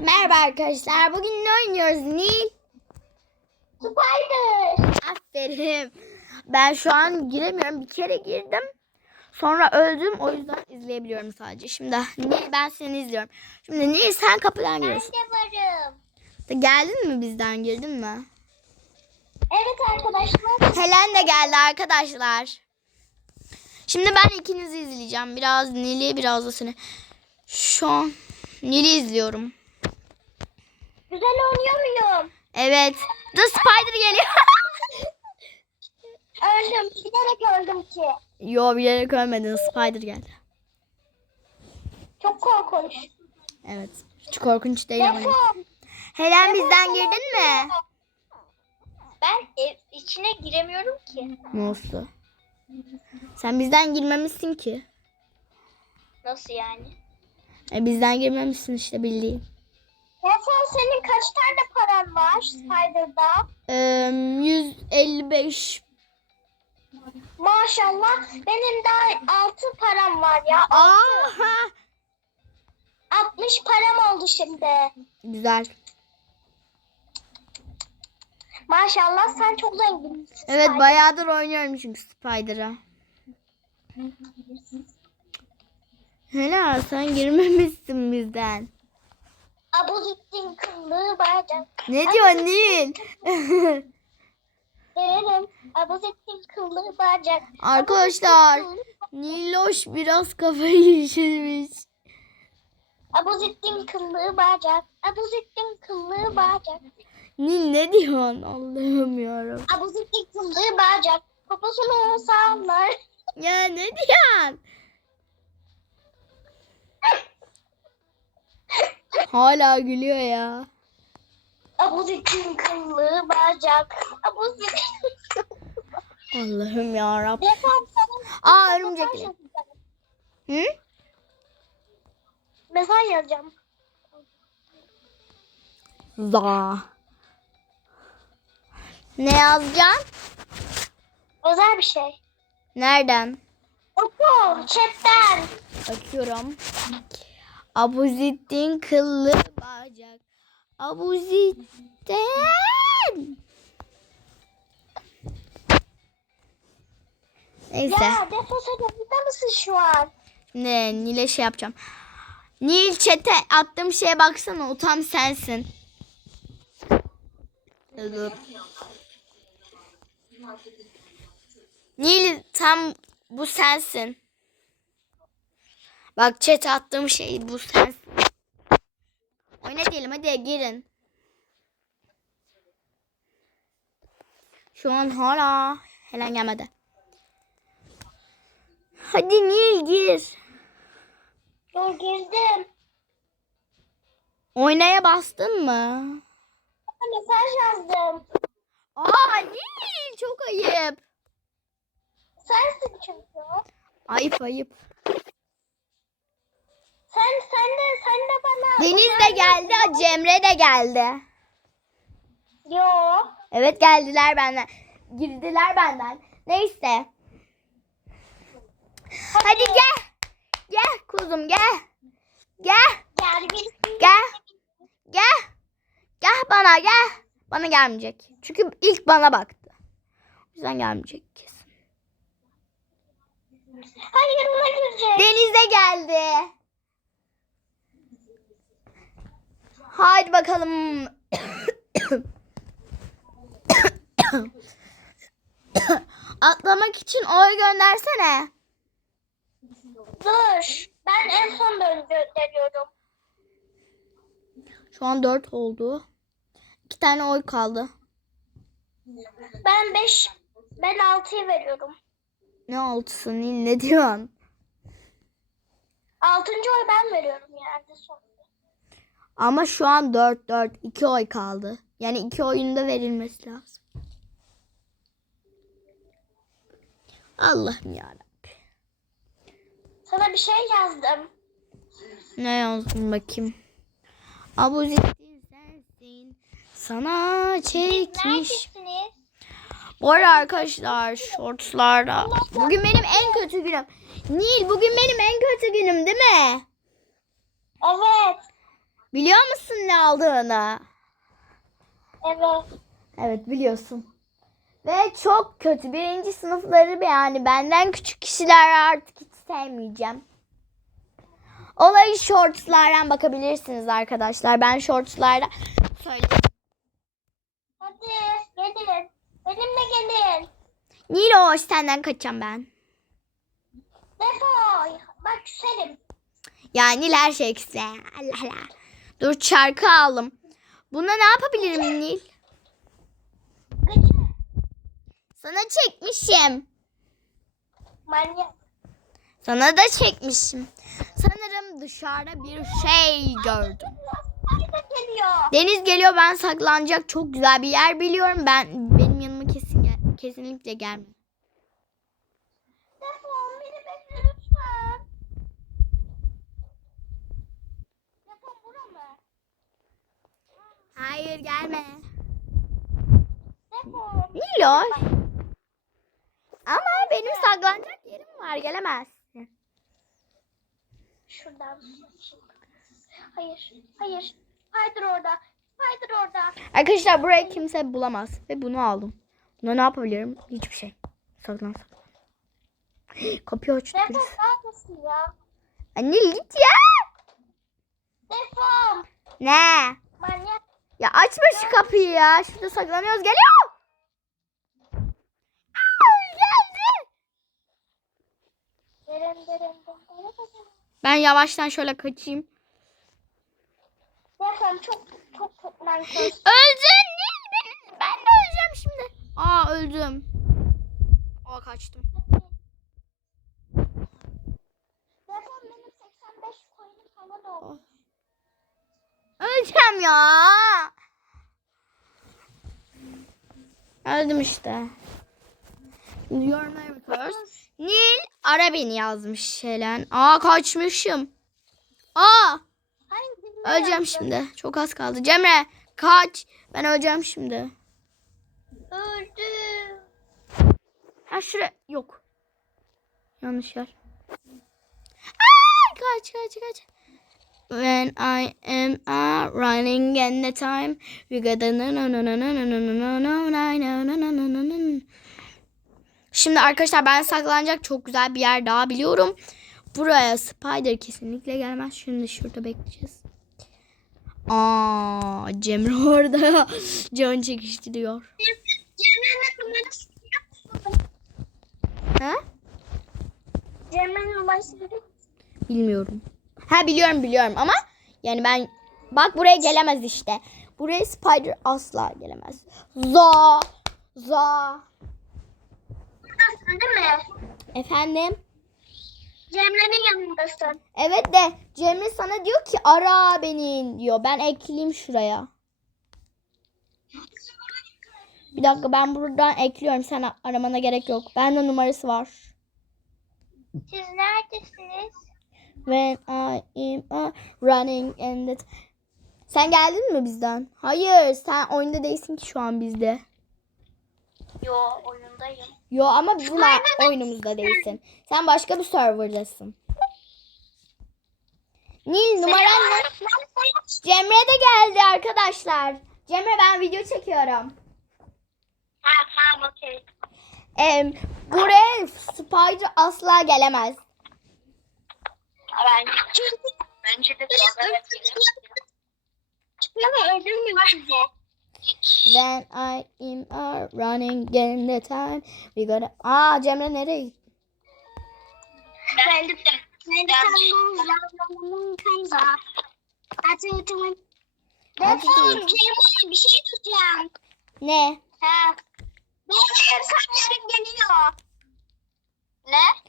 Merhaba arkadaşlar. Bugün ne oynuyoruz Nil? Spider. Aferin. Ben şu an giremiyorum. Bir kere girdim. Sonra öldüm. O yüzden izleyebiliyorum sadece. Şimdi Nil ben seni izliyorum. Şimdi Nil sen kapıdan Ben giriyorsun. de varım. Geldin mi bizden girdin mi? Evet arkadaşlar. Helen de geldi arkadaşlar. Şimdi ben ikinizi izleyeceğim. Biraz Nil'i biraz da seni. Şu an Nil'i izliyorum. Güzel oynuyor muyum? Evet. The Spider geliyor. Öldüm. Bilerek öldüm ki. Yo bilerek ölmedin. Spider geldi. Çok korkunç. Evet. Hiç korkunç değil ama. Helen bizden girdin mi? Ben ev içine giremiyorum ki. Nasıl? Sen bizden girmemişsin ki. Nasıl yani? E, bizden girmemişsin işte bildiğin. Defol senin kaç tane paran var Spider'da? Ee, 155. Maşallah benim daha 6 param var ya. Aha. 60 param oldu şimdi. Güzel. Maşallah sen çok zenginsin. Evet Spider. bayağıdır oynuyorum çünkü Spider'a. Helal sen girmemişsin bizden. Abuzittin kıllığı bacak. Ne diyor Nil? Verelim. Abuzittin kıllığı bacak. Arkadaşlar Niloş biraz kafayı şişirmiş. Abuzittin kıllığı bacak. Abuzittin kıllığı bacak. Nil ne diyorsun? Allah'ım yarabbim. Abuzittin kıllığı bacak. Poposunu sallar. Ya ne diyorsun? Hala gülüyor ya. Abuzittin kıllığı bacak. Abuzittin Allah'ım. Defol sana. Aa örümcek. Hı? Mesaj yazacağım. Za. Ne yazacaksın? Özel bir şey. Nereden? Oku. Chatten. Açıyorum. Abuzittin kıllı bacak. Abuzittin. Neyse. Ya defol sen mısın şu an? Ne Nil'e şey yapacağım. Nil çete attığım şeye baksana o tam sensin. Dur. Nil tam bu sensin. Bak chat attığım şey bu sensin. Oyna diyelim hadi girin. Şu an hala Helen gelmedi. Hadi Nil gir. Dur girdim. Oynaya bastın mı? Mesaj yazdım. Aa Nil çok ayıp. Sensin çünkü. Ayıp ayıp. Sen sen de sen de bana. Deniz de geldi, Cemre de geldi. Yo. Evet geldiler benden. Girdiler benden. Neyse. Hadi gel. Gel kuzum gel. Gel. Bir Gel. Gel. Gel bana gel. Bana gelmeyecek. Çünkü ilk bana baktı. O yüzden gelmeyecek kesin. Hayır ona girecek. Deniz de geldi. Haydi bakalım. Atlamak için oy göndersene. Dur. Ben en son böyle gönderiyorum. Şu an 4 oldu. 2 tane oy kaldı. Ben 5 ben 6'yı veriyorum. Ne altısı Nil ne diyorsun? 6. oy ben veriyorum yani son. Ama şu an 4 4 2 oy kaldı. Yani 2 oyun da verilmesi lazım. Allah'ım yarabbim. Sana bir şey yazdım. Ne yazdım bakayım. Abuzittin sensin. Sana çekmiş. Bu arada arkadaşlar shortslarda. Bugün benim en kötü günüm. Nil bugün benim en kötü günüm değil mi? Evet. Biliyor musun ne aldığını? Evet. Evet biliyorsun. Ve çok kötü. Birinci sınıfları yani benden küçük kişiler artık hiç sevmeyeceğim. Olayı shortslardan bakabilirsiniz arkadaşlar. Ben shortslarda söyleyeyim. Hadi gelin. Benimle gelin. Nilo senden kaçacağım ben. Defol. Bak küserim. Ya Nil her şey güzel. Allah Allah. Dur çarkı aldım. Buna ne yapabilirim Nil? Sana çekmişim. Manyak. Sana da çekmişim. Sanırım dışarıda bir şey gördüm. Deniz geliyor ben saklanacak çok güzel bir yer biliyorum. Ben benim yanıma kesin gel- kesinlikle gelme. Defol beni bekle lütfen. Defol burama. Hayır gelme. Defol. Nilo. Ama benim saklanacak yerim var gelemezsin. Şuradan. Hayır. Hayır. Spider orada. Spider orada. Arkadaşlar burayı kimse bulamaz. Ve bunu aldım. Buna ne yapabilirim? Hiçbir şey. Saklan saklan. Kapıyı açtı Defol neredesin ya? Anne git ya. Defol. Ne? Ya açma şu kapıyı ya. Şurada saklanıyoruz. Geliyor. Ben yavaştan şöyle kaçayım. Defol çok çok çok. Öldün Nil. Ben, ben de öleceğim şimdi. Aa öldüm. Aa kaçtım. Defol benim 85 coin'im falan oldu. Öleceğim ya. Öldüm işte. Your name first. Nil ara beni yazmış Şelen. Aa kaçmışım. Aa Hayır, öleceğim şimdi. Çok az kaldı. Cemre kaç. Ben öleceğim şimdi. Öldü. Ha şuraya yok. Yanlış yer. Ay kaç kaç kaç. When I am uh, running in the time, we got the no no no no no no no no no no no no no no no no. Şimdi arkadaşlar ben saklanacak çok güzel bir yer daha biliyorum. Buraya spider kesinlikle gelmez. Şimdi şurada bekleyeceğiz. Aa, Cemre orada can çekiştiriyor. Cemre'nin numarası? Ha? Cemre'nin numarası? Bilmiyorum. Ha biliyorum biliyorum ama yani ben bak buraya gelemez işte. Buraya spider asla gelemez. Za za Buradasın değil mi? efendim. Cemre'nin yanındasın. Evet de Cemre sana diyor ki ara beni diyor. Ben ekleyeyim şuraya. Bir dakika ben buradan ekliyorum. Sen aramana gerek yok. Bende numarası var. Siz neredesiniz? When I am running and it. Sen geldin mi bizden? Hayır, sen oyunda değilsin ki şu an bizde. Yo oyundayım. Yo ama bizim oyunumuzda değilsin. Sen başka bir serverdasın. Nil numaran ne? Cemre de geldi arkadaşlar. Cemre ben video çekiyorum. Ha tamam okey. Em, buraya Spider asla gelemez. Bence de öldürmüyor. When I am running in the time we gotta... Aa Cemre nereye gitti? Ben de ben de değil. Cemre bir şey diyeceğim. Ne? Ha. Benim kalplerim geliyor. Ne?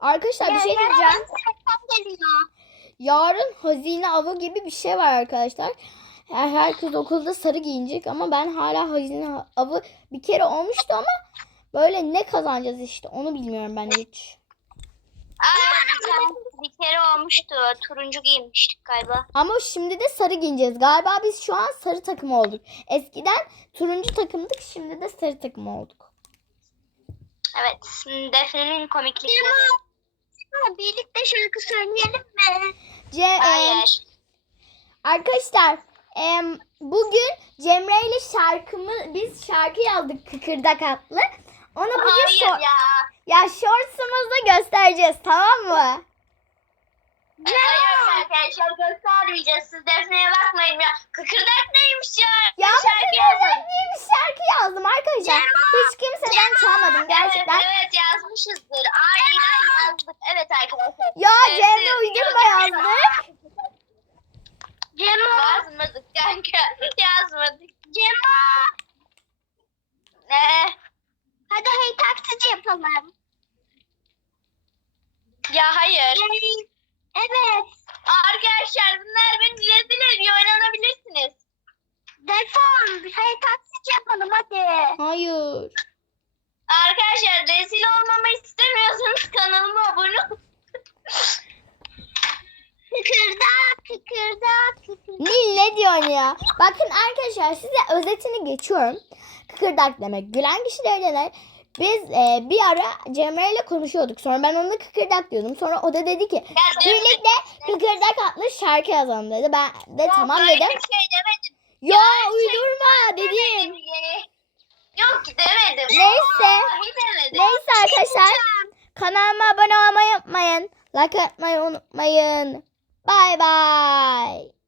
Arkadaşlar bir şey diyeceğim. Geliyor. Yarın hazine avı gibi bir şey var arkadaşlar. Her herkes okulda sarı giyinecek ama ben hala hazine avı bir kere olmuştu ama böyle ne kazanacağız işte onu bilmiyorum ben hiç. Aa, bir, tane, bir kere olmuştu. Turuncu giymiştik galiba. Ama şimdi de sarı giyineceğiz. Galiba biz şu an sarı takım olduk. Eskiden turuncu takımdık şimdi de sarı takım olduk. Evet. Defne'nin komiklikleri. Birlikte şarkı söyleyelim mi? Ce Hayır. Arkadaşlar bugün Cemre ile şarkımı biz şarkı yazdık kıkırdak adlı. Onu bugün Hayır ya. ya shorts'ımızda göstereceğiz tamam mı? Hayır arkadaşlar göstermeyeceğiz. Siz Defne'ye bakmayın ya. Kıkırdak neymiş ya? Ya Şarkı diye bir şarkı yazdım arkadaşlar. Cemre, Hiç kimseden çalmadım gerçekten. Evet, evet yazmışızdır. Aynen yazdık. Evet arkadaşlar. Ya Evet, Cemre uydurma yazdık. Cema. Yazmadık kanka. Yazmadık. Cema. Ne? Hadi hey taksici yapalım. Ya hayır. Evet. Arkadaşlar bunlar beni rezil ediyor. Oynanabilirsiniz. Defol. Hey taksici yapalım hadi. Hayır. Arkadaşlar rezil olmamı istemiyorsanız kanalıma abone olun. Kıkırdak, kıkırdak, kıkırdak. Nil ne diyorsun ya? Bakın arkadaşlar size özetini geçiyorum. Kıkırdak demek gülen kişiler denir. Biz e, bir ara Cemre ile konuşuyorduk. Sonra ben ona kıkırdak diyordum. Sonra o da dedi ki birlikte kıkırdak adlı şarkı yazalım dedi. Ben de tamam böyle dedim. bir şey demedim. Ya uydurma dedim. Yok ki demedim. Neyse. Vallahi demedim. Neyse arkadaşlar kanalıma abone olmayı unutmayın. Like atmayı unutmayın. Bye bye.